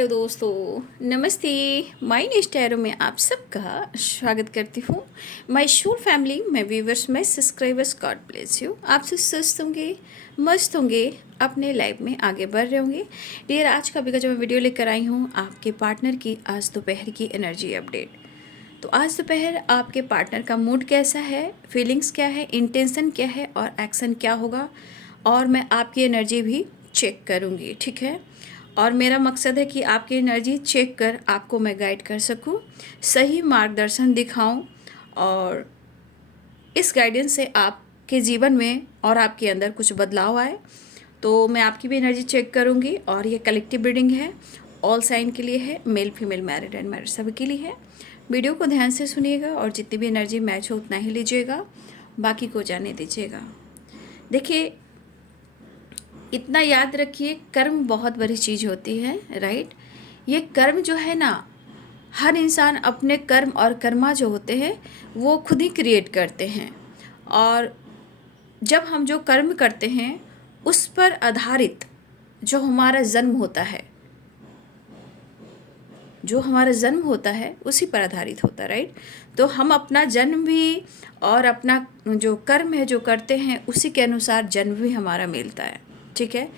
Hello दोस्तों, नमस्ते। My next tarot में आप सबका स्वागत करती हूँ। माय शूर फैमिली, मैं व्यूवर्स, मैं सब्सक्राइबर्स, गॉड ब्लेस यू। आप सब स्वस्थ होंगे, मस्त होंगे, अपने लाइफ में आगे बढ़ रहे होंगे। डियर, आज का जो मैं वीडियो लेकर आई हूँ आपके पार्टनर की आज दोपहर की एनर्जी अपडेट। तो आज दोपहर आपके पार्टनर का मूड कैसा है, फीलिंग्स क्या है, इंटेंशन क्या है और एक्शन क्या होगा, और मैं आपकी एनर्जी भी चेक करूँगी, ठीक है। और मेरा मकसद है कि आपकी एनर्जी चेक कर आपको मैं गाइड कर सकूं, सही मार्गदर्शन दिखाऊं, और इस गाइडेंस से आपके जीवन में और आपके अंदर कुछ बदलाव आए। तो मैं आपकी भी एनर्जी चेक करूंगी, और ये कलेक्टिव रीडिंग है, ऑल साइन के लिए है, male female married and married सभी के लिए है। वीडियो को ध्यान से सुनिएगा और जितनी भी एनर्जी मैच हो उतना ही लीजिएगा, बाकी को जाने दीजिएगा। देखिए, इतना याद रखिए, कर्म बहुत बड़ी चीज़ होती है, राइट। ये कर्म जो है ना, हर इंसान अपने कर्म और कर्मा जो होते हैं वो खुद ही क्रिएट करते हैं। और जब हम जो कर्म करते हैं उस पर आधारित जो हमारा जन्म होता है, उसी पर आधारित होता है, राइट। तो हम अपना जन्म भी और अपना जो कर्म है जो करते हैं उसी के अनुसार जन्म भी हमारा मिलता है, ठीक है।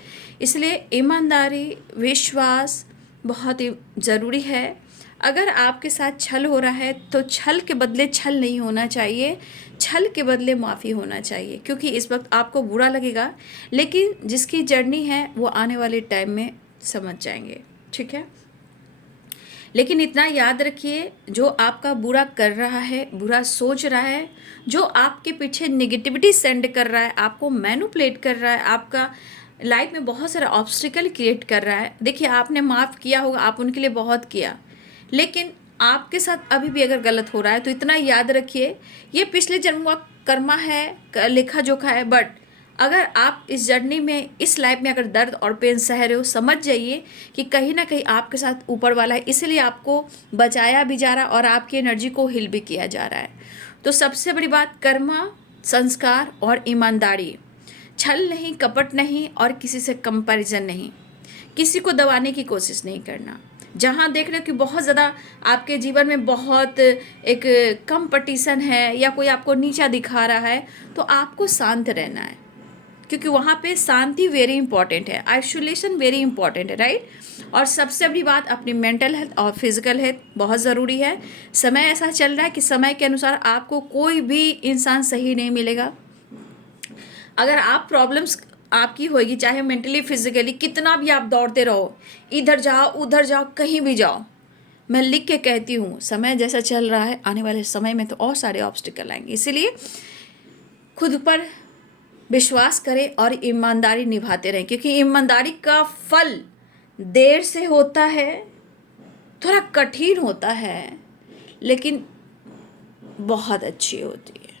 इसलिए ईमानदारी, विश्वास बहुत ही ज़रूरी है। अगर आपके साथ छल हो रहा है तो छल के बदले छल नहीं होना चाहिए, छल के बदले माफ़ी होना चाहिए, क्योंकि इस वक्त आपको बुरा लगेगा, लेकिन जिसकी जर्नी है वो आने वाले टाइम में समझ जाएंगे, ठीक है। लेकिन इतना याद रखिए, जो आपका बुरा कर रहा है, बुरा सोच रहा है, जो आपके पीछे नेगेटिविटी सेंड कर रहा है, आपको मैनिपुलेट कर रहा है, आपका लाइफ में बहुत सारा ऑब्स्टिकल क्रिएट कर रहा है, देखिए आपने माफ़ किया होगा, आप उनके लिए बहुत किया, लेकिन आपके साथ अभी भी अगर गलत हो रहा है तो इतना याद रखिए, ये पिछले जन्म का कर्मा है, लेखा जोखा है। बट अगर आप इस जर्नी में, इस लाइफ में अगर दर्द और पेन सह रहे हो, समझ जाइए कि कहीं ना कहीं आपके साथ ऊपर वाला है, इसलिए आपको बचाया भी जा रहा है और आपकी एनर्जी को हिल भी किया जा रहा है। तो सबसे बड़ी बात, कर्मा, संस्कार और ईमानदारी, छल नहीं, कपट नहीं, और किसी से कंपैरिजन नहीं, किसी को दबाने की कोशिश नहीं करना। जहाँ देख रहे हो कि बहुत ज़्यादा आपके जीवन में बहुत एक कंपटीशन है या कोई आपको नीचा दिखा रहा है, तो आपको शांत रहना है, क्योंकि वहाँ पे शांति वेरी इंपॉर्टेंट है, आइसोलेशन वेरी इंपॉर्टेंट है, राइट। और सबसे बड़ी बात, अपनी मेंटल हेल्थ और फिजिकल हेल्थ बहुत ज़रूरी है। समय ऐसा चल रहा है कि समय के अनुसार आपको कोई भी इंसान सही नहीं मिलेगा। अगर आप प्रॉब्लम्स आपकी होगी, चाहे मेंटली फिजिकली, कितना भी आप दौड़ते रहो, इधर जाओ उधर जाओ, कहीं भी जाओ, मैं लिख के कहती हूँ, समय जैसा चल रहा है, आने वाले समय में तो और सारे ऑब्स्टिकल आएंगे। इसीलिए खुद पर विश्वास करें और ईमानदारी निभाते रहें, क्योंकि ईमानदारी का फल देर से होता है, थोड़ा कठिन होता है, लेकिन बहुत अच्छी होती है,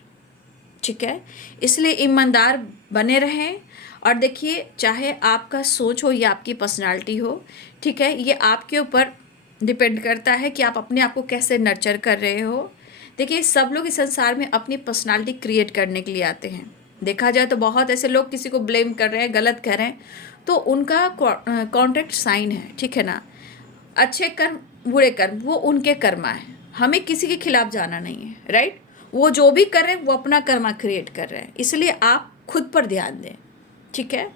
ठीक है। इसलिए ईमानदार बने रहें। और देखिए, चाहे आपका सोच हो या आपकी पर्सनालिटी हो, ठीक है, ये आपके ऊपर डिपेंड करता है कि आप अपने आप को कैसे नर्चर कर रहे हो। देखिए, सब लोग इस संसार में अपनी पर्सनालिटी क्रिएट करने के लिए आते हैं। देखा जाए तो बहुत ऐसे लोग किसी को ब्लेम कर रहे हैं, गलत कर रहे हैं, तो उनका कॉन्ट्रैक्ट साइन है, ठीक है ना। अच्छे कर्म, बुरे कर्म, वो उनके कर्मा है, हमें किसी के खिलाफ जाना नहीं है, राइट। वो जो भी कर रहे हैं वो अपना कर्मा क्रिएट कर रहे हैं, इसलिए आप खुद पर ध्यान दें, ठीक है।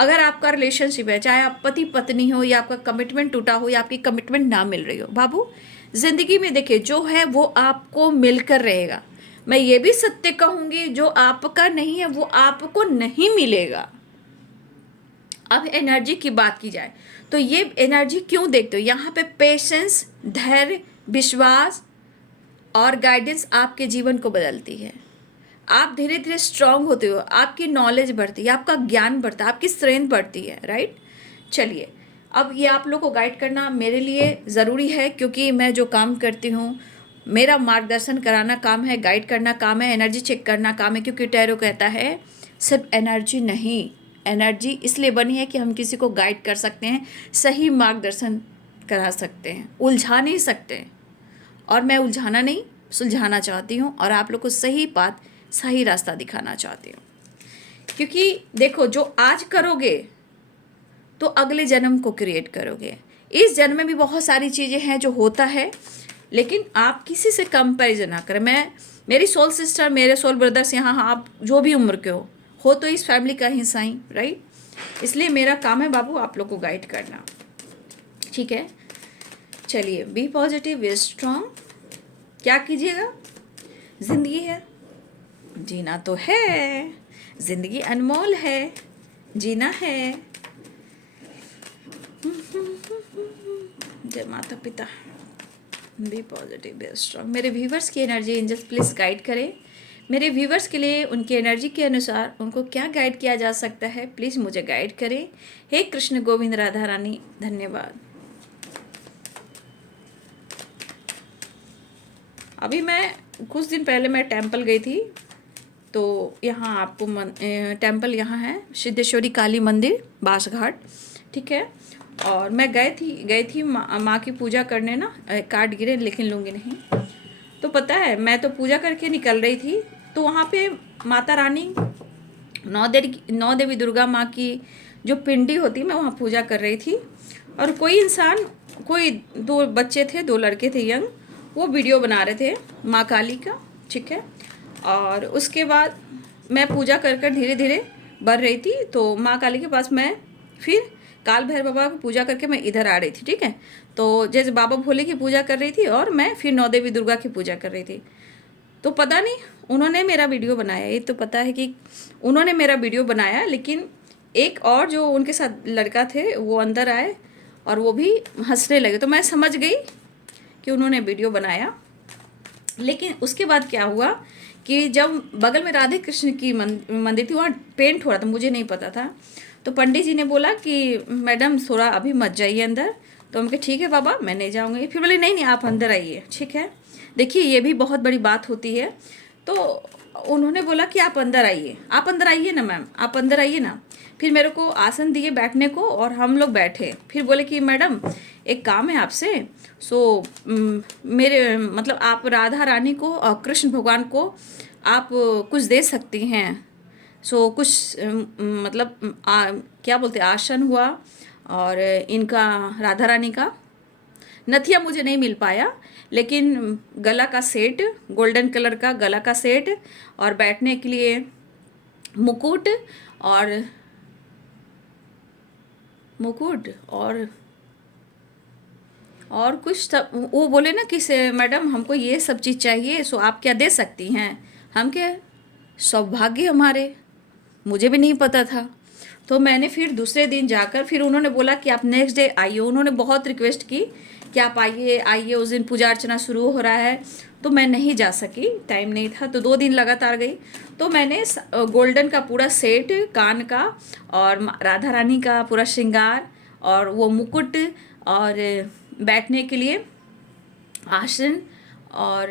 अगर आपका रिलेशनशिप है, चाहे आप पति पत्नी हो या आपका कमिटमेंट टूटा हो या आपकी कमिटमेंट ना मिल रही हो, बाबू, जिंदगी में देखिए जो है वो आपको मिलकर रहेगा। मैं ये भी सत्य कहूँगी, जो आपका नहीं है वो आपको नहीं मिलेगा। अब एनर्जी की बात की जाए तो ये एनर्जी क्यों देखते हो, यहाँ पे पेशेंस, धैर्य, विश्वास और गाइडेंस आपके जीवन को बदलती है। आप धीरे धीरे स्ट्रांग होते हो, आपकी नॉलेज बढ़ती है, आपका ज्ञान बढ़ता है, आपकी स्ट्रेंथ बढ़ती है, राइट। चलिए, अब ये आप लोग को गाइड करना मेरे लिए ज़रूरी है, क्योंकि मैं जो काम करती हूँ, मेरा मार्गदर्शन कराना काम है, गाइड करना काम है, एनर्जी चेक करना काम है। क्योंकि टैरो कहता है सिर्फ एनर्जी नहीं, एनर्जी इसलिए बनी है कि हम किसी को गाइड कर सकते हैं, सही मार्गदर्शन करा सकते हैं, उलझा नहीं सकते। और मैं उलझाना नहीं, सुलझाना चाहती हूँ, और आप लोग को सही बात, सही रास्ता दिखाना चाहती हूँ। क्योंकि देखो, जो आज करोगे तो अगले जन्म को क्रिएट करोगे। इस जन्म में भी बहुत सारी चीज़ें हैं जो होता है, लेकिन आप किसी से कंपैरिजन ना करें। मेरी सोल सिस्टर, मेरे सोल ब्रदर्स यहाँ, आप जो भी उम्र के हो तो इस फैमिली का हिस्सा ही, राइट। इसलिए मेरा काम है बाबू आप लोग को गाइड करना, ठीक है। चलिए, बी पॉजिटिव, बी स्ट्रांग। क्या कीजिएगा, जिंदगी है, जीना तो है, जिंदगी अनमोल है, जीना है। जय माता पिता। Be positive, be strong. मेरे व्यूवर्स की एनर्जी एंजल्स प्लीज़ गाइड करें। मेरे व्यूवर्स के लिए उनकी एनर्जी के अनुसार उनको क्या गाइड किया जा सकता है, प्लीज़ मुझे गाइड करें। हे कृष्ण गोविंद राधा रानी, धन्यवाद। अभी मैं कुछ दिन पहले मैं टेंपल गई थी, तो यहाँ आपको टेंपल यहाँ है सिद्धेश्वरी काली मंदिर, बासघाट, ठीक है। और मैं गई थी माँ की पूजा करने ना। कार्ड गिरे लेकिन लूँगी नहीं। तो पता है, मैं तो पूजा करके निकल रही थी, तो वहाँ पे माता रानी, नौ देवी दुर्गा माँ की जो पिंडी होती, मैं वहाँ पूजा कर रही थी। और कोई इंसान, कोई 2 बच्चे थे, 2 लड़के थे यंग, वो वीडियो बना रहे थे माँ काली का, ठीक है। और उसके बाद मैं पूजा कर कर धीरे धीरे बढ़ रही थी, तो माँ काली के पास मैं फिर काल भैरव बाबा की पूजा करके मैं इधर आ रही थी, ठीक है। तो जैसे बाबा भोले की पूजा कर रही थी और मैं फिर 9 देवी दुर्गा की पूजा कर रही थी। तो पता नहीं उन्होंने मेरा वीडियो बनाया, ये तो पता है कि उन्होंने मेरा वीडियो बनाया, लेकिन एक और जो उनके साथ लड़का थे वो अंदर आए और वो भी हंसने लगे। तो मैं समझ गई कि उन्होंने वीडियो बनाया। लेकिन उसके बाद क्या हुआ कि जब बगल में राधे कृष्ण की मंदिर थी, वहाँ पेंट हो रहा था, मुझे नहीं पता था। तो पंडित जी ने बोला कि मैडम थोड़ा अभी मत जाइए अंदर। तो हम कहे ठीक है बाबा, मैं नहीं जाऊँगी। फिर बोले नहीं आप अंदर आइए, ठीक है। देखिए, ये भी बहुत बड़ी बात होती है। तो उन्होंने बोला कि आप अंदर आइए ना मैम, आप अंदर आइए ना। फिर मेरे को आसन दिए बैठने को और हम लोग बैठे। फिर बोले कि मैडम एक काम है आपसे। मेरे मतलब आप राधा रानी को और कृष्ण भगवान को आप कुछ दे सकती हैं। कुछ मतलब क्या बोलते आसन हुआ, और इनका राधा रानी का नथिया मुझे नहीं मिल पाया, लेकिन गला का सेट, गोल्डन कलर का गला का सेट, और बैठने के लिए मुकुट और कुछ था। वो बोले ना कि से मैडम हमको ये सब चीज़ चाहिए, आप क्या दे सकती हैं। हम क्या, सौभाग्य हमारे, मुझे भी नहीं पता था। तो मैंने फिर दूसरे दिन जाकर, फिर उन्होंने बोला कि आप नेक्स्ट डे आइए। उन्होंने बहुत रिक्वेस्ट की कि आप आइए, उस दिन पूजा अर्चना शुरू हो रहा है। तो मैं नहीं जा सकी, टाइम नहीं था। तो 2 दिन लगातार गई। तो मैंने गोल्डन का पूरा सेट, कान का और राधा रानी का पूरा श्रृंगार और वो मुकुट और बैठने के लिए आसन, और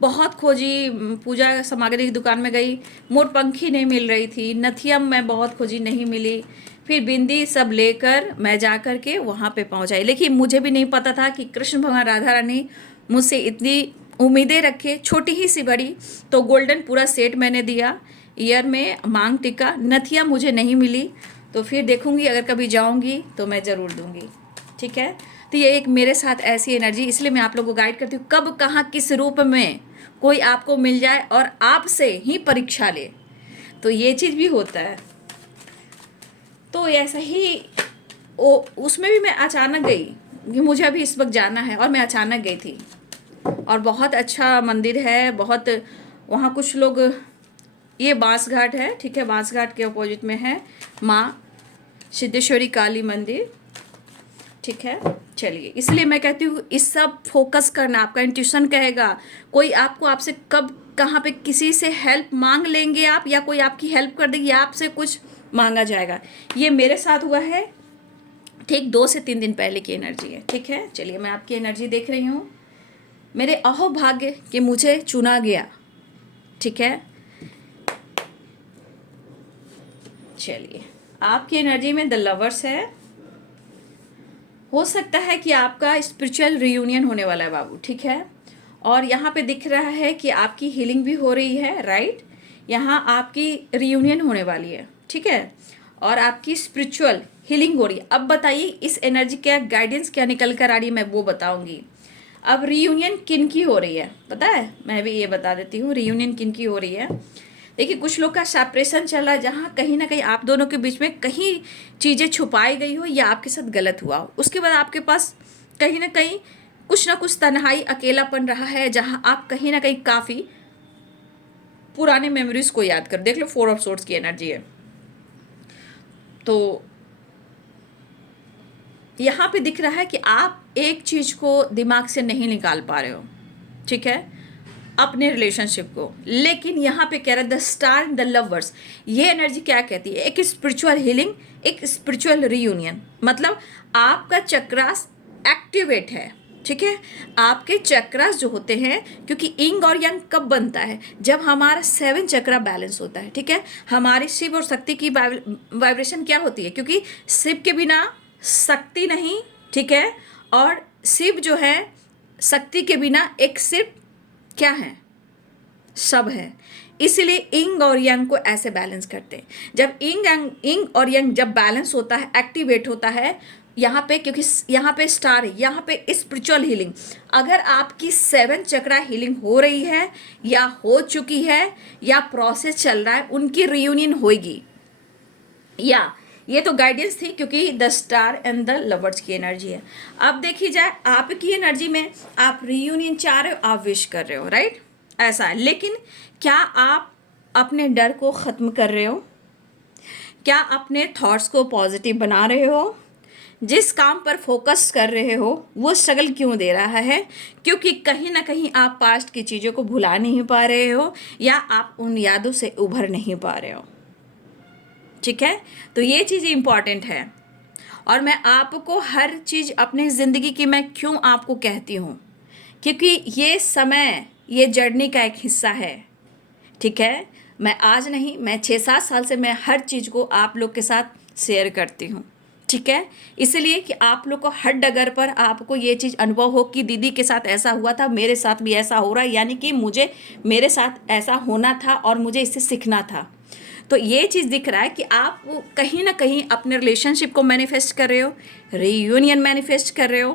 बहुत खोजी, पूजा सामग्री की दुकान में गई, मोरपंखी नहीं मिल रही थी, नथिया मैं बहुत खोजी, नहीं मिली। फिर बिंदी सब लेकर मैं जा कर के वहाँ पे पहुँचाई। लेकिन मुझे भी नहीं पता था कि कृष्ण भगवान राधा रानी मुझसे इतनी उम्मीदें रखे, छोटी ही सी बड़ी। तो गोल्डन पूरा सेट मैंने दिया, ईयर में मांग टिक्का, नथिया मुझे नहीं मिली। तो फिर देखूँगी, अगर कभी जाऊँगी तो मैं ज़रूर दूँगी, ठीक है। तो ये एक मेरे साथ ऐसी एनर्जी, इसलिए मैं आप लोगों को गाइड करती हूँ। कब कहाँ किस रूप में कोई आपको मिल जाए और आपसे ही परीक्षा ले, तो ये चीज़ भी होता है। तो ऐसा ही उसमें भी मैं अचानक गई कि मुझे अभी इस वक्त जाना है, और मैं अचानक गई थी। और बहुत अच्छा मंदिर है, बहुत वहाँ कुछ लोग, ये बांसघाट है, ठीक है। बांसघाट के अपोजिट में है माँ सिद्धेश्वरी काली मंदिर, ठीक है। चलिए, इसलिए मैं कहती हूँ इस सब फोकस करना। आपका इंट्यूशन कहेगा, कोई आपसे कब कहाँ पे किसी से हेल्प मांग लेंगे आप, या कोई आपकी हेल्प कर देगी, या आपसे कुछ मांगा जाएगा। ये मेरे साथ हुआ है, ठीक 2 से 3 दिन पहले की एनर्जी है, ठीक है। चलिए, मैं आपकी एनर्जी देख रही हूँ। मेरे अहोभाग्य कि मुझे चुना गया, ठीक है। चलिए, आपकी एनर्जी में द लवर्स है। हो सकता है कि आपका स्पिरिचुअल रियूनियन होने वाला है बाबू, ठीक है। और यहाँ पे दिख रहा है कि आपकी हीलिंग भी हो रही है, राइट। यहाँ आपकी रियूनियन होने वाली है, ठीक है। और आपकी स्पिरिचुअल हीलिंग हो रही है। अब बताइए इस एनर्जी का गाइडेंस क्या निकल कर आ रही है, मैं वो बताऊंगी। अब रीयूनियन किन की हो रही है पता है, मैं भी ये बता देती हूँ रीयूनियन किन की हो रही है। देखिए कुछ लोग का सेपरेशन चल रहा है, जहाँ कहीं ना कहीं आप दोनों के बीच में कहीं चीज़ें छुपाई गई हो या आपके साथ गलत हुआ हो। उसके बाद आपके पास कहीं ना कुछ तन्हाई अकेलापन रहा है, जहाँ आप कहीं ना कहीं काफ़ी पुराने मेमोरीज को याद कर। देख लो 4 ऑफ सोर्ड्स की एनर्जी है। तो यहाँ पे दिख रहा है कि आप एक चीज़ को दिमाग से नहीं निकाल पा रहे हो, ठीक है, अपने रिलेशनशिप को। लेकिन यहाँ पे कह रहा है the star in the lovers, ये एनर्जी क्या कहती है, एक स्पिरिचुअल हीलिंग, एक स्पिरिचुअल रीयूनियन। मतलब आपका चक्रास एक्टिवेट है, ठीक है। आपके चक्रास जो होते हैं, क्योंकि इंग और यंग कब बनता है, जब हमारा 7 चक्रा बैलेंस होता है, ठीक है। हमारी शिव और शक्ति की वाइब्रेशन क्या होती है, क्योंकि शिव के बिना शक्ति नहीं, ठीक है, और शिव जो है शक्ति के बिना एक सिर्फ क्या है, सब है। इसलिए इंग और यंग को ऐसे बैलेंस करते हैं। जब इंग और यंग जब बैलेंस होता है, एक्टिवेट होता है यहाँ पे, क्योंकि यहाँ पे स्टार है, यहाँ पे स्पिरिचुअल हीलिंग। अगर आपकी 7 चक्रा हीलिंग हो रही है या हो चुकी है या प्रोसेस चल रहा है, उनकी रियूनियन होगी। या ये तो गाइडेंस थी, क्योंकि the star and the lovers की एनर्जी है। अब देखी जाए आपकी एनर्जी में, आप रियूनियन चाह रहे हो, आप विश कर रहे हो, राइट, ऐसा है। लेकिन क्या आप अपने डर को ख़त्म कर रहे हो? क्या अपने थॉट्स को पॉजिटिव बना रहे हो? जिस काम पर फोकस कर रहे हो वो स्ट्रगल क्यों दे रहा है? क्योंकि कहीं ना कहीं आप पास्ट की चीज़ों को भुला नहीं पा रहे हो, या आप उन यादों से उभर नहीं पा रहे हो, ठीक है। तो ये चीज़ इम्पॉर्टेंट है। और मैं आपको हर चीज़ अपनी ज़िंदगी की मैं क्यों आपको कहती हूँ, क्योंकि ये समय, ये जर्नी का एक हिस्सा है, ठीक है। मैं आज नहीं, मैं 6-7 साल से मैं हर चीज़ को आप लोग के साथ शेयर करती हूँ, ठीक है। इसलिए कि आप लोग को हर डगर पर आपको ये चीज़ अनुभव हो कि दीदी के साथ ऐसा हुआ था, मेरे साथ भी ऐसा हो रहा है, यानी कि मुझे मेरे साथ ऐसा होना था और मुझे इससे सीखना था। तो ये चीज़ दिख रहा है कि आप कहीं ना कहीं अपने रिलेशनशिप को मैनिफेस्ट कर रहे हो, रीयूनियन मैनिफेस्ट कर रहे हो,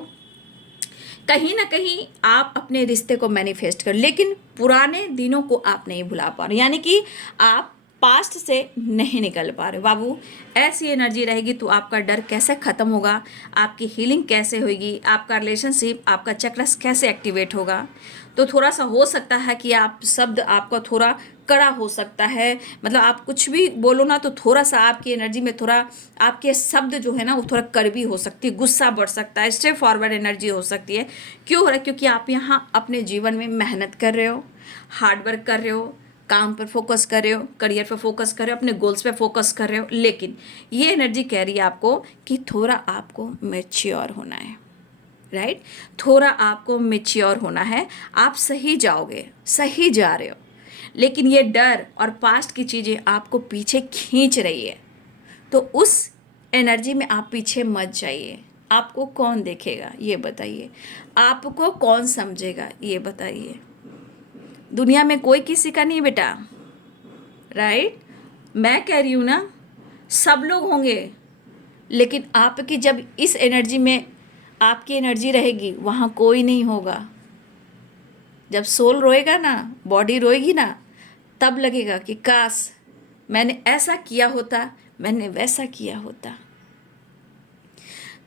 कहीं ना कहीं आप अपने रिश्ते को मैनिफेस्ट कर, लेकिन पुराने दिनों को आप नहीं भुला पा रहे, यानी कि आप पास्ट से नहीं निकल पा रहे। बाबू ऐसी एनर्जी रहेगी तो आपका डर कैसे ख़त्म होगा, आपकी हीलिंग कैसे होगी, आपका रिलेशनशिप, आपका चक्रस कैसे एक्टिवेट होगा। तो थोड़ा सा हो सकता है कि आप शब्द आपका थोड़ा कड़ा हो सकता है, मतलब आप कुछ भी बोलो ना तो थोड़ा सा आपकी एनर्जी में थोड़ा आपके शब्द जो है ना वो थोड़ा कड़वी हो सकती है, गुस्सा बढ़ सकता है, स्ट्रेट फॉरवर्ड एनर्जी हो सकती है। क्यों हो रहा है? क्योंकि आप यहाँ अपने जीवन में मेहनत कर रहे हो, हार्ड वर्क कर रहे हो, काम पर फोकस कर रहे हो, करियर पर फोकस कर रहे हो, अपने गोल्स पे फोकस कर रहे हो। लेकिन ये एनर्जी कह रही है आपको कि थोड़ा आपको मैच्योर होना है, राइट, थोड़ा आपको मैच्योर होना है। आप सही जाओगे, सही जा रहे हो, लेकिन ये डर और पास्ट की चीज़ें आपको पीछे खींच रही है। तो उस एनर्जी में आप पीछे मत जाइए। आपको कौन देखेगा ये बताइए, आपको कौन समझेगा ये बताइए। दुनिया में कोई किसी का नहीं बेटा, राइट। मैं कह रही हूँ ना, सब लोग होंगे, लेकिन आपकी जब इस एनर्जी में आपकी एनर्जी रहेगी, वहाँ कोई नहीं होगा। जब सोल रोएगा ना, बॉडी रोएगी ना, तब लगेगा कि काश मैंने ऐसा किया होता, मैंने वैसा किया होता।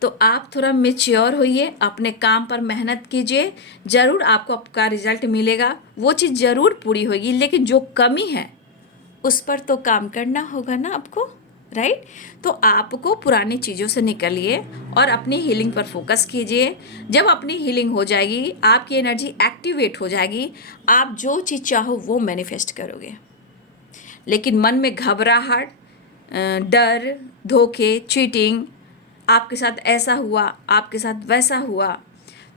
तो आप थोड़ा मैच्योर होइए, अपने काम पर मेहनत कीजिए, ज़रूर आपको आपका रिजल्ट मिलेगा, वो चीज़ ज़रूर पूरी होगी। लेकिन जो कमी है उस पर तो काम करना होगा ना आपको, राइट। तो आपको पुरानी चीज़ों से निकलिए और अपनी हीलिंग पर फोकस कीजिए। जब अपनी हीलिंग हो जाएगी, आपकी एनर्जी एक्टिवेट हो जाएगी, आप जो चीज़ चाहो वो मैनिफेस्ट करोगे। लेकिन मन में घबराहट, डर, धोखे, चीटिंग, आपके साथ ऐसा हुआ, आपके साथ वैसा हुआ,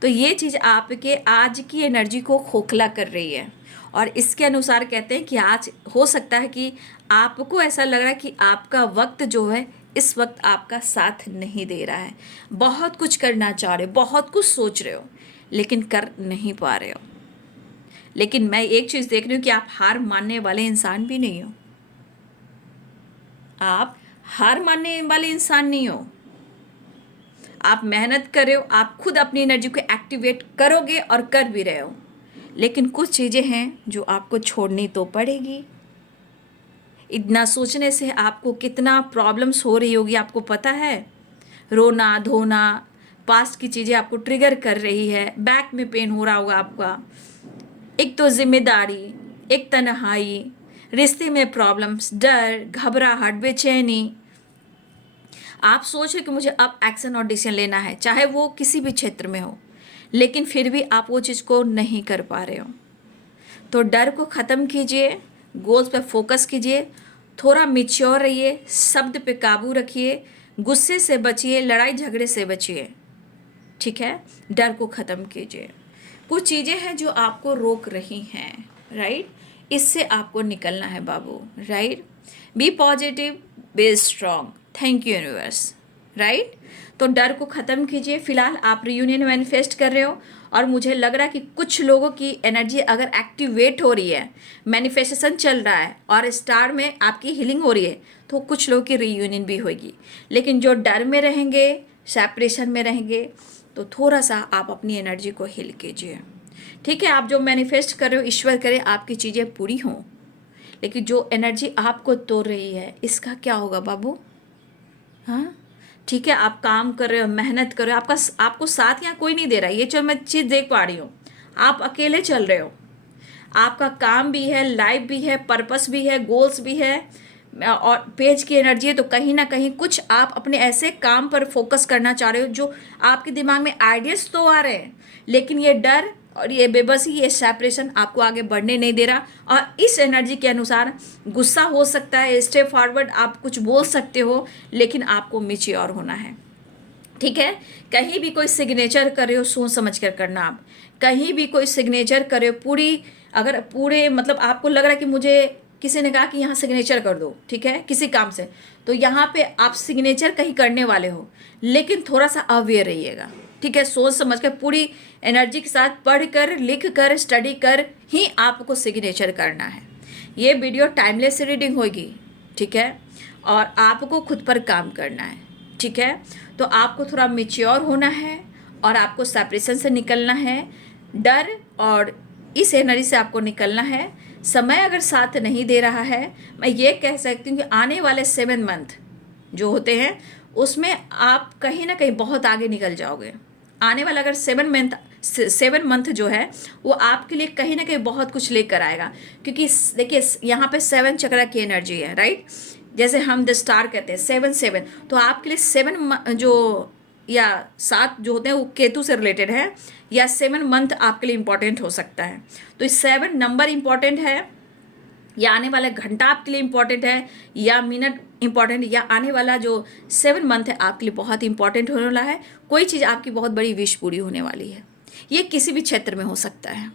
तो ये चीज़ आपके आज की एनर्जी को खोखला कर रही है। और इसके अनुसार कहते हैं कि आज हो सकता है कि आपको ऐसा लग रहा है कि आपका वक्त जो है इस वक्त आपका साथ नहीं दे रहा है। बहुत कुछ करना चाह रहे हो, बहुत कुछ सोच रहे हो, लेकिन कर नहीं पा रहे हो। लेकिन मैं एक चीज़ देख रही हूँ कि आप हार मानने वाले इंसान भी नहीं हो। आप हार मानने वाले इंसान नहीं हो। आप मेहनत कर रहे हो, आप खुद अपनी एनर्जी को एक्टिवेट करोगे और कर भी रहे हो, लेकिन कुछ चीज़ें हैं जो आपको छोड़नी तो पड़ेगी। इतना सोचने से आपको कितना प्रॉब्लम्स हो रही होगी आपको पता है। रोना धोना, पास्ट की चीज़ें आपको ट्रिगर कर रही है, बैक में पेन हो रहा होगा आपका, एक तो जिम्मेदारी, एक तन्हाई, रिश्ते में प्रॉब्लम्स, डर, घबराहट, बेचैनी। आप सोच रहे कि मुझे अब एक्शन और डिसीजन लेना है, चाहे वो किसी भी क्षेत्र में हो, लेकिन फिर भी आप वो चीज़ को नहीं कर पा रहे हो। तो डर को ख़त्म कीजिए, गोल्स पे फोकस कीजिए, थोड़ा मिच्योर रहिए, शब्द पे काबू रखिए, गुस्से से बचिए, लड़ाई झगड़े से बचिए, ठीक है। डर को ख़त्म कीजिए। कुछ चीज़ें हैं जो आपको रोक रही हैं, राइट, इससे आपको निकलना है बाबू, right. Be positive, be strong, thank you universe, right. तो डर को ख़त्म कीजिए। फिलहाल आप रियूनियन मैनिफेस्ट कर रहे हो और मुझे लग रहा है कि कुछ लोगों की एनर्जी अगर एक्टिवेट हो रही है, मैनिफेस्टेशन चल रहा है और स्टार में आपकी हीलिंग हो रही है, तो कुछ लोगों की रियूनियन भी होगी। लेकिन जो डर में रहेंगे, सेपरेशन में रहेंगे, तो थोड़ा सा आप अपनी एनर्जी को हील कीजिए, ठीक है। आप जो मैनिफेस्ट कर रहे हो, ईश्वर करे आपकी चीज़ें पूरी हों, लेकिन जो एनर्जी आपको तोड़ रही है, इसका क्या होगा बाबू? हाँ, ठीक है। आप काम कर रहे हो, मेहनत कर रहे हो, आपको साथ यहाँ कोई नहीं दे रहा है, ये जो मैं चीज़ देख पा रही हूँ, आप अकेले चल रहे हो। आपका काम भी है, लाइफ भी है, पर्पस भी है, गोल्स भी है, और पेज की एनर्जी है। तो कहीं ना कहीं कुछ आप अपने ऐसे काम पर फोकस करना चाह रहे हो जो आपके दिमाग में आइडियाज तो आ रहे हैं, लेकिन ये डर और ये बेबसी, ये सेपरेशन आपको आगे बढ़ने नहीं दे रहा। और इस एनर्जी के अनुसार गुस्सा हो सकता है, स्टेप फॉरवर्ड आप कुछ बोल सकते हो, लेकिन आपको मैच्योर होना है, ठीक है। कहीं भी कोई सिग्नेचर कर रहे हो, सोच समझ कर करना। आप कहीं भी कोई सिग्नेचर कर रहे हो, अगर पूरे मतलब आपको लग रहा है कि मुझे किसी ने कहा कि यहाँ सिग्नेचर कर दो, ठीक है, किसी काम से, तो यहाँ पे आप सिग्नेचर कहीं करने वाले हो, लेकिन थोड़ा सा अवेयर रहिएगा, ठीक है। सोच समझ कर पूरी एनर्जी के साथ पढ़ कर, लिख कर, स्टडी कर ही आपको सिग्नेचर करना है। ये वीडियो टाइमलेस रीडिंग होगी, ठीक है, और आपको खुद पर काम करना है, ठीक है। तो आपको थोड़ा मैच्योर होना है और आपको सेपरेशन से निकलना है, डर और इस एनर्जी से आपको निकलना है। समय अगर साथ नहीं दे रहा है, मैं ये कह सकती हूँ कि आने वाले 7 मंथ जो होते हैं, उसमें आप कहीं ना कहीं बहुत आगे निकल जाओगे। आने वाला अगर 7 मंथ जो है, वो आपके लिए कहीं ना कहीं बहुत कुछ लेकर आएगा, क्योंकि देखिए यहाँ पे 7 चक्र की एनर्जी है, राइट। जैसे हम द स्टार कहते हैं 7 तो आपके लिए 7 जो या 7 जो होते हैं वो केतु से रिलेटेड है, या 7 मंथ आपके लिए इंपॉर्टेंट हो सकता है। तो इस 7 नंबर इंपॉर्टेंट है, या आने वाला घंटा आपके लिए इंपॉर्टेंट है, या मिनट इंपॉर्टेंट, या आने वाला जो 7 मंथ है आपके लिए बहुत इंपॉर्टेंट होने वाला है। कोई चीज़ आपकी बहुत बड़ी विश पूरी होने वाली है, ये किसी भी क्षेत्र में हो सकता है,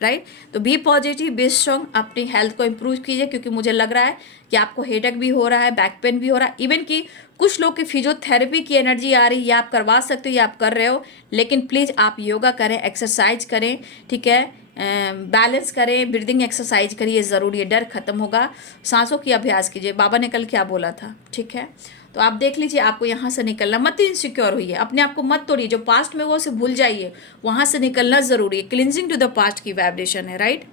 राइट। तो बी पॉजिटिव, बी स्ट्रॉन्ग, अपनी हेल्थ को इम्प्रूव कीजिए, क्योंकि मुझे लग रहा है कि आपको हेडेक भी हो रहा है, बैक पेन भी हो रहा है, इवन कि कुछ लोग की फिजियोथेरेपी की एनर्जी आ रही है, या आप करवा सकते हो या आप कर रहे हो, लेकिन प्लीज़ आप योगा करें, एक्सरसाइज करें, ठीक है, बैलेंस करें, ब्रीदिंग एक्सरसाइज करिए, ज़रूरी है, डर खत्म होगा। सांसों की अभ्यास कीजिए, बाबा ने कल क्या बोला था, ठीक है। तो आप देख लीजिए, आपको यहाँ से निकलना, मत इनसिक्योर होइए, अपने आप को मत तोड़िए, जो पास्ट में वो उसे भूल जाइए, वहाँ से निकलना ज़रूरी है। क्लिनजिंग टू द पास्ट की वाइब्रेशन है, राइट।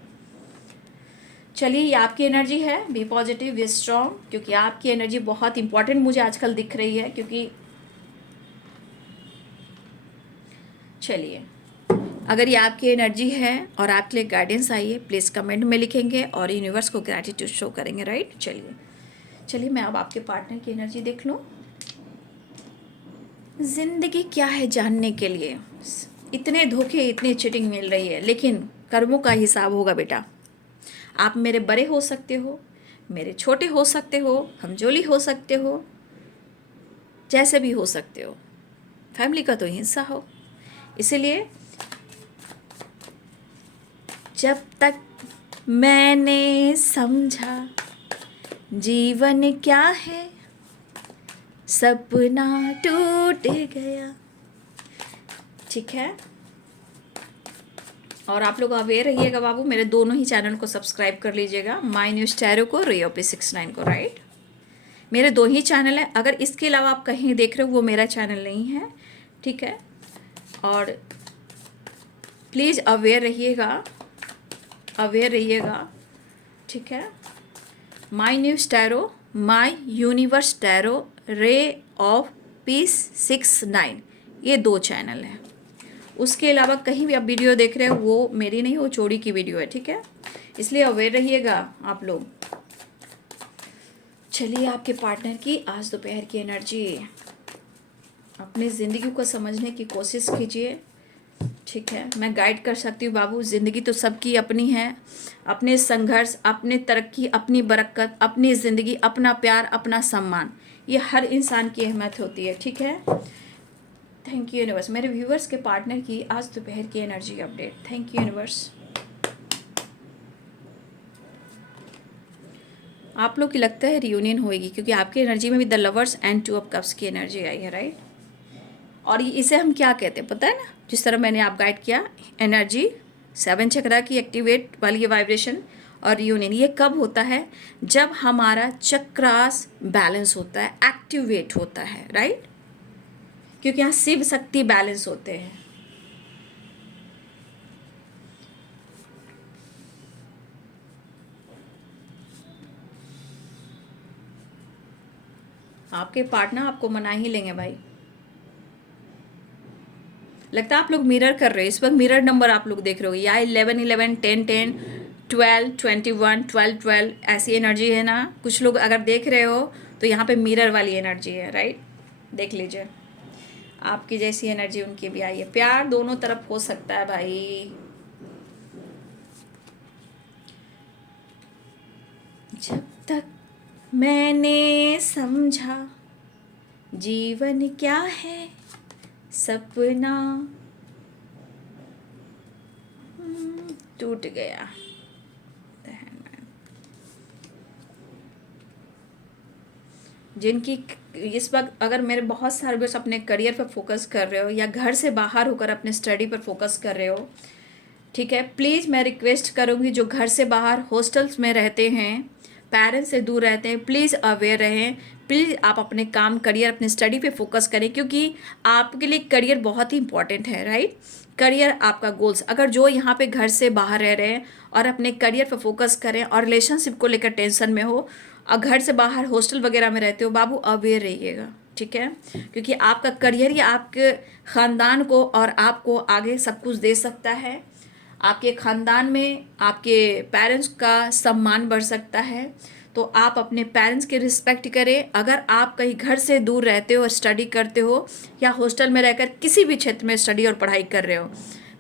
चलिए, ये आपकी एनर्जी है, बी पॉजिटिव, बी स्ट्रॉन्ग, क्योंकि आपकी एनर्जी बहुत इंपॉर्टेंट मुझे आजकल दिख रही है। क्योंकि चलिए, अगर ये आपकी एनर्जी है और आपके लिए गाइडेंस आई है, प्लीज़ कमेंट में लिखेंगे और यूनिवर्स को ग्रैटिट्यूड शो करेंगे, राइट। चलिए मैं अब आपके पार्टनर की एनर्जी देख लूँ। ज़िंदगी क्या है जानने के लिए, इतने धोखे, इतनी चीटिंग मिल रही है, लेकिन कर्मों का हिसाब होगा बेटा। आप मेरे बड़े हो सकते हो, मेरे छोटे हो सकते हो, कमजोरी हो सकते हो, जैसे भी हो सकते हो, फैमिली का तो हिस्सा हो। इसीलिए जब तक मैंने समझा जीवन क्या है, सपना टूट गया, ठीक है। और आप लोग अवेयर रहिएगा बाबू, मेरे दोनों ही चैनल को सब्सक्राइब कर लीजिएगा, माय न्यूज़ टैरो को, रियोपी 69 को, राइट। मेरे 2 ही चैनल हैं, अगर इसके अलावा आप कहीं देख रहे हो वो मेरा चैनल नहीं है, ठीक है। और प्लीज़ अवेयर रहिएगा, ठीक है। My news tarot, my universe tarot, ray of peace 69, ये 2 चैनल हैं। उसके अलावा कहीं भी आप वीडियो देख रहे हो वो मेरी नहीं, वो चोरी की वीडियो है, ठीक है। इसलिए अवेयर रहिएगा आप लोग। चलिए, आपके पार्टनर की आज दोपहर की एनर्जी, अपनी ज़िंदगी को समझने की कोशिश कीजिए, ठीक है। मैं गाइड कर सकती हूँ बाबू, ज़िंदगी तो सबकी अपनी है, अपने संघर्ष, अपने तरक्की, अपनी बरकत, अपनी ज़िंदगी, अपना प्यार, अपना सम्मान, ये हर इंसान की अहमियत होती है, ठीक है। Thank you universe. मेरे व्यूवर्स के पार्टनर की आज दोपहर की energy update. Thank you universe. आप लोग की लगता है रियूनियन होएगी, क्योंकि आपकी एनर्जी में भी the lovers and 2 of cups की एनर्जी आई है, राइट। और इसे हम क्या कहते हैं पता है ना, जिस तरह मैंने आप गाइड किया, एनर्जी 7 चक्रा की एक्टिवेट वाली ये वाइब्रेशन। और रियूनियन ये कब होता है, जब हमारा चक्रास बैलेंस होता है, एक्टिवेट होता है, राइट। क्योंकि यहाँ शिव शक्ति बैलेंस होते हैं। आपके पार्टनर आपको मना ही लेंगे भाई। लगता है आप लोग मिरर कर रहे हो इस वक्त, मिरर नंबर आप लोग देख रहे हो, या 11 11 10 10 12 21 12 12 ऐसी एनर्जी है ना। कुछ लोग अगर देख रहे हो तो यहाँ पे मिरर वाली एनर्जी है, राइट। देख लीजिए, आपकी जैसी एनर्जी उनकी भी आई है। प्यार दोनों तरफ हो सकता है भाई। जब तक मैंने समझा जीवन क्या है सपना, टूट गया। जिनकी इस वक्त अगर मेरे बहुत सारे बस अपने करियर पर फोकस कर रहे हो या घर से बाहर होकर अपने स्टडी पर फोकस कर रहे हो, ठीक है, प्लीज़ मैं रिक्वेस्ट करूँगी जो घर से बाहर हॉस्टल्स में रहते हैं, पेरेंट्स से दूर रहते हैं, प्लीज़ अवेयर रहें। प्लीज़ आप अपने काम, करियर, अपने स्टडी पे फोकस करें, क्योंकि आपके लिए करियर बहुत ही इंपॉर्टेंट है, राइट। करियर आपका गोल्स। अगर जो यहाँ पे घर से बाहर रह रहे हैं और अपने करियर पर फोकस करें और रिलेशनशिप को लेकर टेंशन में हो, और घर से बाहर हॉस्टल वगैरह में रहते हो, बाबू अवेयर रहिएगा, ठीक है। क्योंकि आपका करियर ही आपके ख़ानदान को और आपको आगे सब कुछ दे सकता है। आपके ख़ानदान में आपके पेरेंट्स का सम्मान बढ़ सकता है, तो आप अपने पेरेंट्स की रिस्पेक्ट करें। अगर आप कहीं घर से दूर रहते हो और स्टडी करते हो या हॉस्टल में रहकर किसी भी क्षेत्र में स्टडी और पढ़ाई कर रहे हो,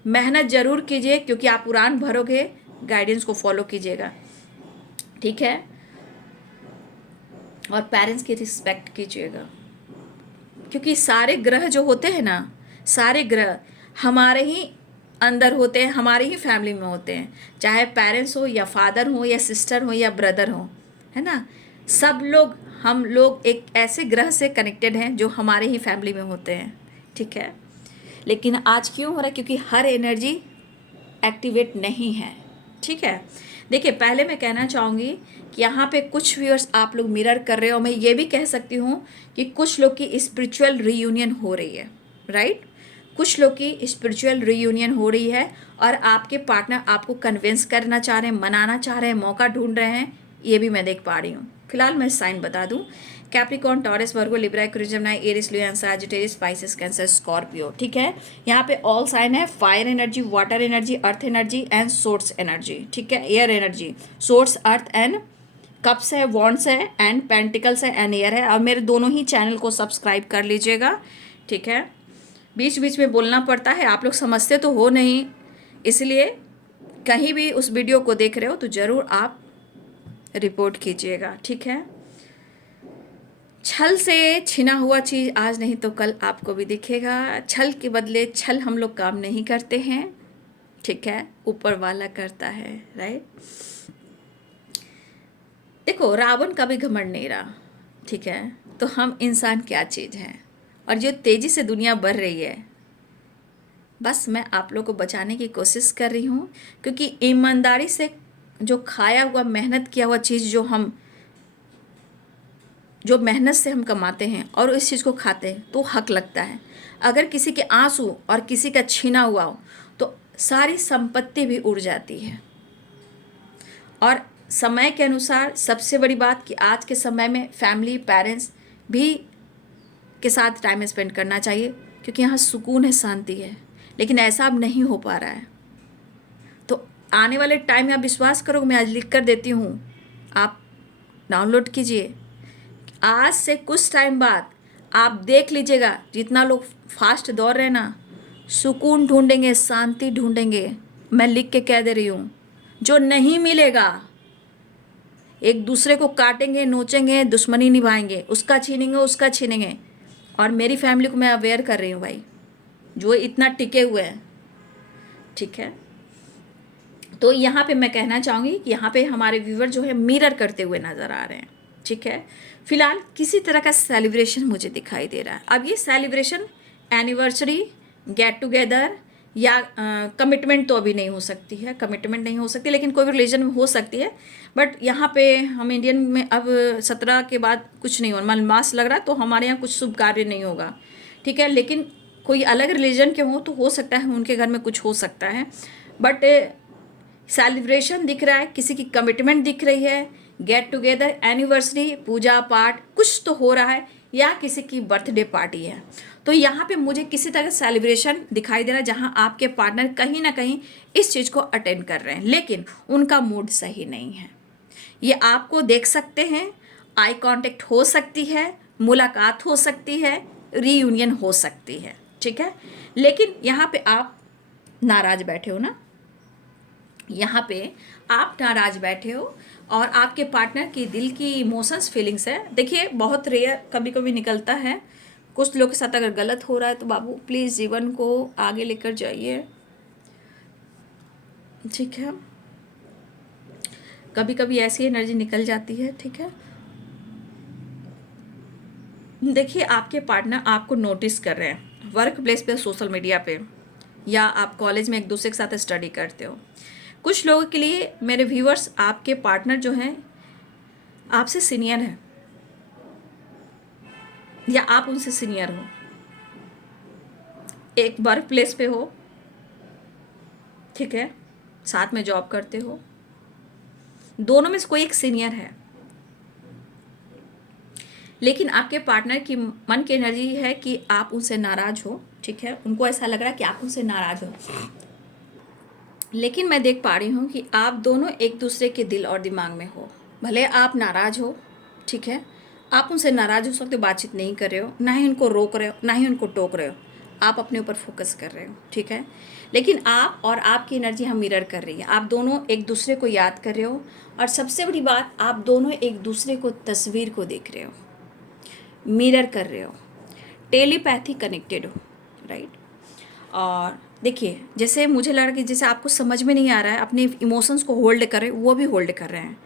मेहनत ज़रूर कीजिए, क्योंकि आप उड़ान भरोगे, गाइडेंस को फॉलो कीजिएगा, ठीक है। और पेरेंट्स की रिस्पेक्ट कीजिएगा, क्योंकि सारे ग्रह जो होते हैं ना, सारे ग्रह हमारे ही अंदर होते हैं, हमारे ही फैमिली में होते हैं, चाहे पेरेंट्स हो या फादर हो या सिस्टर हो या ब्रदर हो, है ना। सब लोग, हम लोग एक ऐसे ग्रह से कनेक्टेड हैं जो हमारे ही फैमिली में होते हैं, ठीक है। लेकिन आज क्यों हो रहा है, क्योंकि हर एनर्जी एक्टिवेट नहीं है, ठीक है। देखिए, पहले मैं कहना चाहूँगी कि यहाँ पे कुछ व्यूअर्स आप लोग मिरर कर रहे हो। मैं ये भी कह सकती हूँ कि कुछ लोग की स्पिरिचुअल रीयूनियन हो रही है, राइट। कुछ लोग की स्पिरिचुअल रीयूनियन हो रही है और आपके पार्टनर आपको कन्विंस करना चाह रहे हैं, मनाना चाह रहे हैं, मौका ढूंढ रहे हैं, ये भी मैं देख पा रही हूँ। फिलहाल मैं साइन बता दूँ, कैप्रिकॉर्न, टॉरस, वर्गो, लिब्रा, एक्वेरियस, जेमिनी, एरीज, लियो, सैजिटेरियस, स्पाइसेस, कैंसर, स्कॉर्पियो, ठीक है। यहाँ पे ऑल साइन है, fire energy, water energy, earth energy and source energy, ठीक है। Air energy, source earth and cups है, वॉन्ड्स है एंड पेंटिकल्स है एंड एयर है। और मेरे दोनों ही चैनल को सब्सक्राइब कर लीजिएगा, ठीक है। बीच बीच में बोलना पड़ता है, आप लोग समझते तो हो नहीं, इसलिए कहीं भी उस वीडियो को देख रहे हो तो ज़रूर आप रिपोर्ट कीजिएगा, ठीक है। छल से छिना हुआ चीज़ आज नहीं तो कल आपको भी दिखेगा। छल के बदले छल हम लोग काम नहीं करते हैं, ठीक है, ऊपर वाला करता है, राइट। देखो, रावण का भी घमंड नहीं रहा, ठीक है। तो हम इंसान क्या चीज़ हैं, और जो तेज़ी से दुनिया बढ़ रही है, बस मैं आप लोग को बचाने की कोशिश कर रही हूँ, क्योंकि ईमानदारी से जो खाया हुआ, मेहनत किया हुआ चीज़ जो मेहनत से हम कमाते हैं और इस चीज़ को खाते हैं तो हक लगता है। अगर किसी के आंसू और किसी का छीना हुआ हो तो सारी संपत्ति भी उड़ जाती है। और समय के अनुसार सबसे बड़ी बात कि आज के समय में फैमिली पेरेंट्स भी के साथ टाइम स्पेंड करना चाहिए, क्योंकि यहाँ सुकून है, शांति है। लेकिन ऐसा अब नहीं हो पा रहा है। तो आने वाले टाइम में आप विश्वास करो, मैं आज लिख कर देती हूँ, आप डाउनलोड कीजिए। आज से कुछ टाइम बाद आप देख लीजिएगा, जितना लोग फास्ट दौड़ रहे हैं ना, सुकून ढूंढेंगे, शांति ढूंढेंगे। मैं लिख के कह दे रही हूँ, जो नहीं मिलेगा। एक दूसरे को काटेंगे, नोचेंगे, दुश्मनी निभाएंगे, उसका छीनेंगे, उसका छीनेंगे। और मेरी फैमिली को मैं अवेयर कर रही हूँ भाई, जो इतना टिके हुए हैं, ठीक है। तो यहाँ पे मैं कहना चाहूँगी कि यहाँ पे हमारे व्यूअर जो है मिरर करते हुए नज़र आ रहे हैं, ठीक है। फिलहाल किसी तरह का सेलिब्रेशन मुझे दिखाई दे रहा है। अब ये सेलिब्रेशन एनिवर्सरी, गेट टुगेदर या कमिटमेंट तो अभी नहीं हो सकती है, कमिटमेंट नहीं हो सकती, लेकिन कोई भी रिलीजन में हो सकती है। बट यहाँ पे हम इंडियन में अब 17 के बाद कुछ नहीं हो, मान मास लग रहा है तो हमारे यहाँ कुछ शुभ कार्य नहीं होगा, ठीक है। लेकिन कोई अलग रिलीजन के हो तो हो सकता है उनके घर में कुछ हो सकता है। बट सेलिब्रेशन दिख रहा है, किसी की कमिटमेंट दिख रही है, गेट टुगेदर, एनिवर्सरी, पूजा पाठ कुछ तो हो रहा है, या किसी की बर्थडे पार्टी है। तो यहाँ पे मुझे किसी तरह सेलिब्रेशन दिखाई दे रहा है जहाँ आपके पार्टनर कहीं ना कहीं इस चीज़ को अटेंड कर रहे हैं, लेकिन उनका मूड सही नहीं है। ये आपको देख सकते हैं, आई कांटेक्ट हो सकती है, मुलाकात हो सकती है, रीयूनियन हो सकती है, ठीक है। लेकिन यहाँ पे आप नाराज बैठे हो ना, यहाँ पे आप नाराज बैठे हो और आपके पार्टनर की दिल की इमोशंस, फीलिंग्स है। देखिए बहुत रेयर कभी कभी निकलता है, कुछ लोगों के साथ अगर गलत हो रहा है तो बाबू प्लीज़ जीवन को आगे लेकर जाइए, ठीक है। कभी कभी ऐसी एनर्जी निकल जाती है, ठीक है। देखिए आपके पार्टनर आपको नोटिस कर रहे हैं, वर्क प्लेस पे, सोशल मीडिया पे, या आप कॉलेज में एक दूसरे के साथ स्टडी करते हो। कुछ लोगों के लिए मेरे व्यूअर्स, आपके पार्टनर जो हैं आपसे सीनियर है या आप उनसे सीनियर हो, एक वर्क प्लेस पे हो, ठीक है, साथ में जॉब करते हो, दोनों में से कोई एक सीनियर है। लेकिन आपके पार्टनर की मन की एनर्जी है कि आप उनसे नाराज हो, ठीक है, उनको ऐसा लग रहा है कि आप उनसे नाराज हो। लेकिन मैं देख पा रही हूँ कि आप दोनों एक दूसरे के दिल और दिमाग में हो। भले आप नाराज हो, ठीक है, आप उनसे नाराज हो सकते हो, बातचीत नहीं कर रहे हो, ना ही उनको रोक रहे हो, ना ही उनको टोक रहे हो, आप अपने ऊपर फोकस कर रहे हो, ठीक है। लेकिन आप और आपकी एनर्जी हम मिरर कर रही है, आप दोनों एक दूसरे को याद कर रहे हो, और सबसे बड़ी बात, आप दोनों एक दूसरे को तस्वीर को देख रहे हो, मिरर कर रहे हो, टेलीपैथी कनेक्टेड हो, राइट। और देखिए जैसे मुझे लग रहा है कि जैसे आपको समझ में नहीं आ रहा है, अपने इमोशंस को होल्ड कर रहे हो, वो भी होल्ड कर रहे हैं।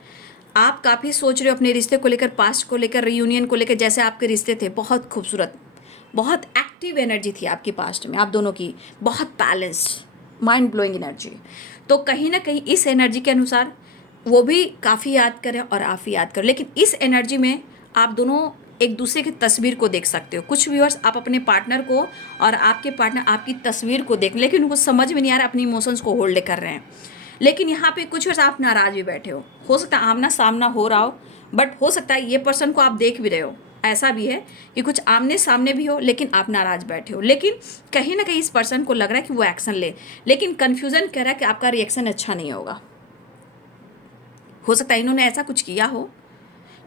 आप काफ़ी सोच रहे हो अपने रिश्ते को लेकर, पास्ट को लेकर, रियूनियन को लेकर। जैसे आपके रिश्ते थे बहुत खूबसूरत, बहुत एक्टिव एनर्जी थी आपके पास्ट में, आप दोनों की बहुत बैलेंस्ड, माइंड ब्लोइंग एनर्जी। तो कहीं ना कहीं इस एनर्जी के अनुसार वो भी काफ़ी याद करें और आप भी याद करें। लेकिन इस एनर्जी में आप दोनों एक दूसरे की तस्वीर को देख सकते हो। कुछ व्यूअर्स आप अपने पार्टनर को और आपके पार्टनर आपकी तस्वीर को देख, लेकिन उनको समझ में नहीं आ रहा, अपनी इमोशंस को होल्ड कर रहे हैं। लेकिन यहाँ पे कुछ व्यूअर्स आप नाराज भी बैठे हो सकता है आमना सामना हो रहा हो, बट हो सकता है ये पर्सन को आप देख भी रहे हो। ऐसा भी है कि कुछ आमने सामने भी हो लेकिन आप नाराज बैठे हो, लेकिन कहीं ना कहीं इस पर्सन को लग रहा है कि वो एक्शन ले, लेकिन कन्फ्यूजन कह रहा है कि आपका रिएक्शन अच्छा नहीं होगा। हो सकता है इन्होंने ऐसा कुछ किया हो,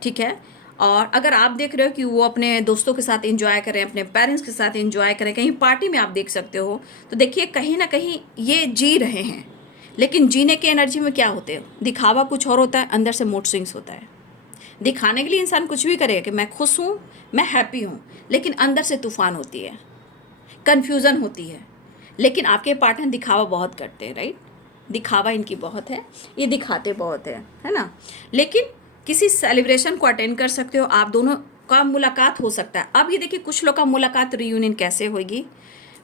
ठीक है। और अगर आप देख रहे हो कि वो अपने दोस्तों के साथ एंजॉय करें, अपने पेरेंट्स के साथ एंजॉय करें, कहीं पार्टी में आप देख सकते हो, तो देखिए कहीं ना कहीं ये जी रहे हैं। लेकिन जीने की एनर्जी में क्या होते हो, दिखावा कुछ और होता है, अंदर से मूड स्विंग्स होता है। दिखाने के लिए इंसान कुछ भी करेगा कि मैं खुश हूँ, मैं हैप्पी हूँ, लेकिन अंदर से तूफान होती है, कन्फ्यूज़न होती है। लेकिन आपके पार्टनर दिखावा बहुत करते हैं, राइट, दिखावा इनकी बहुत है, ये दिखाते बहुत है ना। लेकिन किसी सेलिब्रेशन को अटेंड कर सकते हो, आप दोनों का मुलाकात हो सकता है। अब ये देखिए कुछ लोग का मुलाकात रियूनियन कैसे होगी,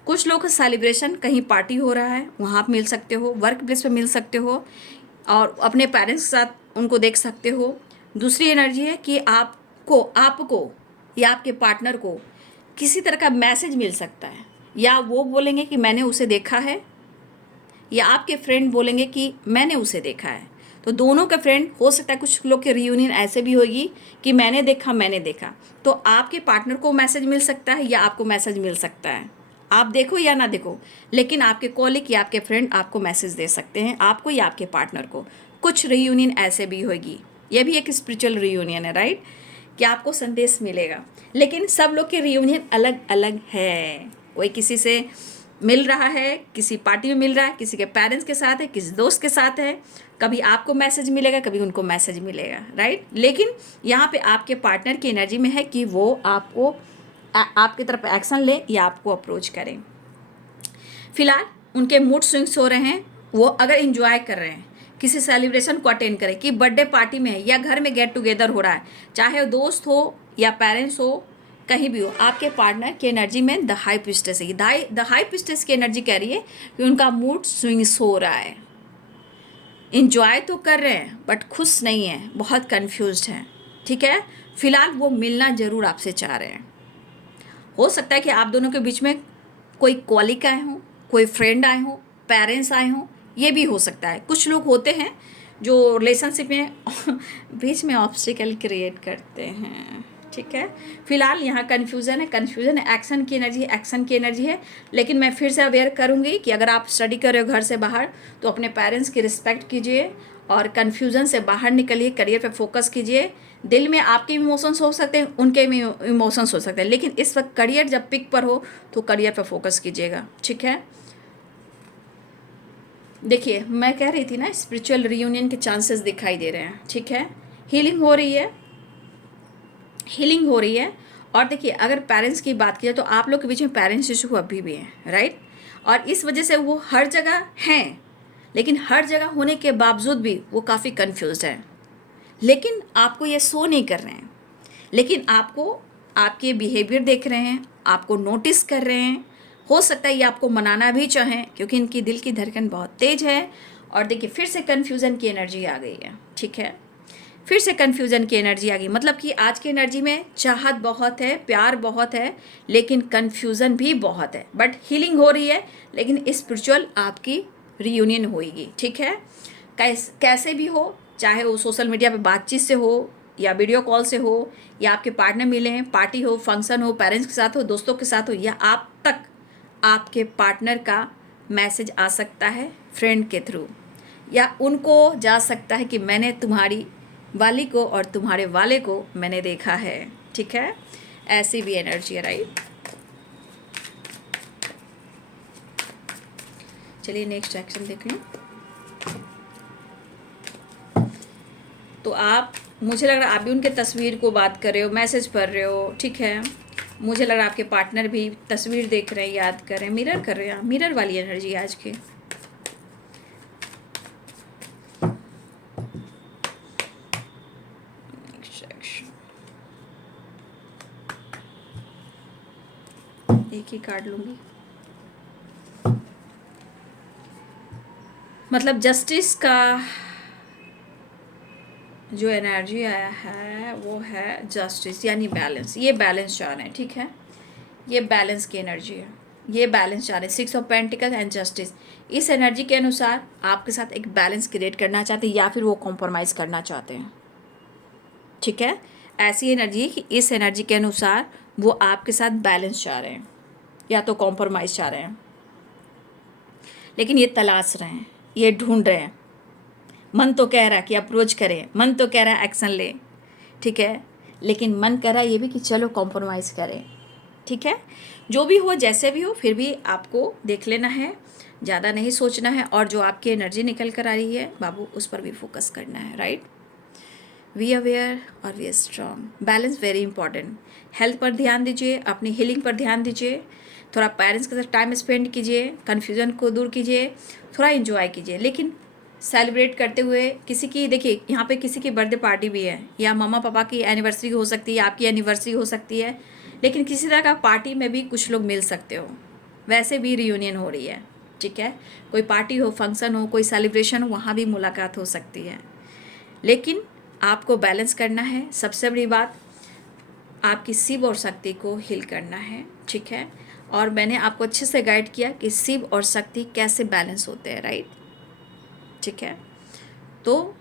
कुछ लोग का सेलिब्रेशन कहीं पार्टी हो रहा है वहाँ आप मिल सकते हो, वर्क प्लेस पे मिल सकते हो, और अपने पेरेंट्स के साथ उनको देख सकते हो। दूसरी एनर्जी है कि आपको उनको, आपको या आपके पार्टनर को किसी तरह का मैसेज मिल सकता है, या वो बोलेंगे कि मैंने उसे देखा है, या आपके फ्रेंड बोलेंगे कि मैंने उसे देखा है। तो दोनों के फ्रेंड, हो सकता है कुछ लोग के रियूनियन ऐसे भी होगी कि मैंने देखा। तो आपके पार्टनर को मैसेज मिल सकता है या आपको मैसेज मिल सकता है, आप देखो या ना देखो, लेकिन आपके कॉलिग या आपके फ्रेंड आपको मैसेज दे सकते हैं, आपको या आपके पार्टनर को। कुछ रियूनियन ऐसे भी होगी, ये भी एक स्पिरिचुअल रियूनियन है, राइट, कि आपको संदेश मिलेगा। लेकिन सब लोग के रियूनियन अलग अलग है। कोई किसी से मिल रहा है, किसी पार्टी में मिल रहा है, किसी के पेरेंट्स के साथ है, किसी दोस्त के साथ है, कभी आपको मैसेज मिलेगा, कभी उनको मैसेज मिलेगा, राइट। लेकिन यहाँ पे आपके पार्टनर की एनर्जी में है कि वो आपको आपकी तरफ एक्शन ले या आपको अप्रोच करें। फिलहाल उनके मूड स्विंग्स हो रहे हैं, वो अगर इंजॉय कर रहे हैं, किसी सेलिब्रेशन को अटेंड करें, कि बर्थडे पार्टी में है या घर में गेट टुगेदर हो रहा है, चाहे दोस्त हो या पेरेंट्स हो, कहीं भी हो, आपके पार्टनर की एनर्जी में द हाई पिस्टेस है। द हाई पिस्टेस की एनर्जी कह रही है कि उनका मूड स्विंग्स हो रहा है, इंजॉय तो कर रहे हैं बट खुश नहीं है, बहुत कंफ्यूज्ड हैं, ठीक है। फिलहाल वो मिलना ज़रूर आपसे चाह रहे हैं। हो सकता है कि आप दोनों के बीच में कोई कॉलिग आए हों, कोई फ्रेंड आए हों, पेरेंट्स आए हों, ये भी हो सकता है। कुछ लोग होते हैं जो रिलेशनशिप में बीच में ऑब्स्टिकल क्रिएट करते हैं, ठीक है। फिलहाल यहाँ कन्फ्यूज़न है, एक्शन की एनर्जी है। लेकिन मैं फिर से अवेयर करूँगी कि अगर आप स्टडी कर रहे हो घर से बाहर, तो अपने पेरेंट्स की रिस्पेक्ट कीजिए और कन्फ्यूज़न से बाहर निकलिए, करियर पे फोकस कीजिए। दिल में आपके इमोशंस हो सकते हैं, उनके भी इमोशंस हो सकते हैं, लेकिन इस वक्त करियर जब पिक पर हो तो करियर पे फोकस कीजिएगा, ठीक है। देखिए, मैं कह रही थी ना, स्पिरिचुअल रियूनियन के चांसेस दिखाई दे रहे हैं, ठीक है। हीलिंग हो रही है। और देखिए, अगर पेरेंट्स की बात की जाए तो आप लोग के बीच में पेरेंट्स इशू अभी भी हैं, राइट। और इस वजह से वो हर जगह हैं, लेकिन हर जगह होने के बावजूद भी वो काफ़ी कन्फ्यूज्ड हैं, लेकिन आपको ये शो नहीं कर रहे हैं, लेकिन आपको आपके बिहेवियर देख रहे हैं, आपको नोटिस कर रहे हैं। हो सकता है ये आपको मनाना भी चाहें, क्योंकि इनकी दिल की धड़कन बहुत तेज है। और देखिए, फिर से कन्फ्यूज़न की एनर्जी आ गई है, ठीक है। फिर से कन्फ्यूज़न की एनर्जी आ गई, मतलब कि आज की एनर्जी में चाहत बहुत है, प्यार बहुत है, लेकिन कन्फ्यूज़न भी बहुत है। बट हीलिंग हो रही है, लेकिन स्पिरिचुअल आपकी रियूनियन होएगी, ठीक है। कैसे भी हो, चाहे वो सोशल मीडिया पे बातचीत से हो, या वीडियो कॉल से हो, या आपके पार्टनर मिले हैं, पार्टी हो, फंक्शन हो, पेरेंट्स के साथ हो, दोस्तों के साथ हो, या आप तक आपके पार्टनर का मैसेज आ सकता है फ्रेंड के थ्रू, या उनको जा सकता है कि मैंने तुम्हारी वाली को और तुम्हारे वाले को मैंने देखा है, ठीक है। ऐसी भी एनर्जी है, राइट। चलिए नेक्स्ट एक्शन देख लें। तो आप, मुझे लग रहा है आप भी उनके तस्वीर को बात कर रहे हो, मैसेज पढ़ रहे हो, ठीक है। मुझे लग रहा है आपके पार्टनर भी तस्वीर देख रहे हैं, याद कर रहे हैं, मिरर कर रहे हैं, मिरर वाली एनर्जी आज की। एक ही कार्ड लूंगी। मतलब जस्टिस का जो एनर्जी आया है वो है जस्टिस, यानी बैलेंस। ये बैलेंस चाह रहे हैं, ठीक है। ये बैलेंस की एनर्जी है, ये बैलेंस चाह रहे हैं। 6 ऑफ पेंटिकल एंड जस्टिस, इस एनर्जी के अनुसार आपके साथ एक बैलेंस क्रिएट करना चाहते हैं, या फिर वो कॉम्प्रोमाइज़ करना चाहते हैं, ठीक है। ऐसी एनर्जी है कि इस एनर्जी के अनुसार वो आपके साथ बैलेंस चाह रहे हैं, या तो कॉम्प्रोमाइज़ चाह रहे हैं, लेकिन ये तलाश रहे हैं, ये ढूंढ रहे हैं। मन तो कह रहा है कि अप्रोच करें, मन तो कह रहा है एक्शन लें, ठीक है, लेकिन मन कह रहा है ये भी कि चलो कॉम्प्रोमाइज़ करें, ठीक है। जो भी हो, जैसे भी हो, फिर भी आपको देख लेना है, ज़्यादा नहीं सोचना है, और जो आपकी एनर्जी निकल कर आ रही है बाबू, उस पर भी फोकस करना है, राइट। वी अवेयर और we strong, balance very important. Health पर ध्यान दीजिए, अपनी हीलिंग पर ध्यान दीजिए, थोड़ा पेरेंट्स के साथ टाइम स्पेंड कीजिए, कन्फ्यूज़न को दूर कीजिए, थोड़ा इन्जॉय कीजिए। लेकिन सेलिब्रेट करते हुए किसी की, देखिए यहाँ पे किसी की बर्थडे पार्टी भी है, या मम्मा पापा की एनिवर्सरी हो सकती है, आपकी एनिवर्सरी हो सकती है, लेकिन किसी तरह का पार्टी में भी कुछ लोग मिल सकते हो, वैसे भी रियूनियन हो रही है, ठीक है। कोई पार्टी हो, फंक्शन हो, कोई सेलिब्रेशन हो, वहाँ भी मुलाकात हो सकती है। लेकिन आपको बैलेंस करना है, सबसे बड़ी बात। आपकी शिव और शक्ति को हील करना है, ठीक है। और मैंने आपको अच्छे से गाइड किया कि शिव और शक्ति कैसे बैलेंस होते हैं, राइट, ठीक है। तो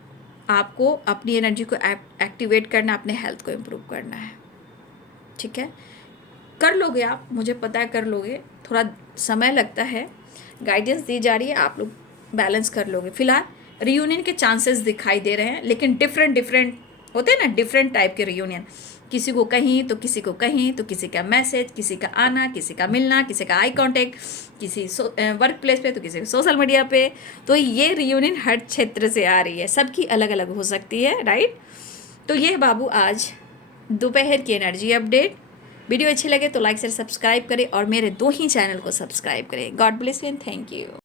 आपको अपनी एनर्जी को एक्टिवेट करना, अपने हेल्थ को इम्प्रूव करना है, ठीक है। कर लोगे आप, मुझे पता है कर लोगे, थोड़ा समय लगता है, गाइडेंस दी जा रही है, आप लोग बैलेंस कर लोगे। फिलहाल रियूनियन के चांसेस दिखाई दे रहे हैं, लेकिन डिफरेंट होते हैं ना, डिफरेंट टाइप के रियूनियन, किसी को कहीं तो किसी को कहीं, तो किसी का मैसेज, किसी का आना, किसी का मिलना, किसी का आई कांटेक्ट, किसी वर्क प्लेस पे तो किसी सोशल मीडिया पे। तो ये रियूनियन हर क्षेत्र से आ रही है, सबकी अलग अलग हो सकती है, राइट। तो ये बाबू आज दोपहर की एनर्जी अपडेट। वीडियो अच्छे लगे तो लाइक शेयर सब्सक्राइब करें और मेरे 2 ही चैनल को सब्सक्राइब करें। God bless you and thank you.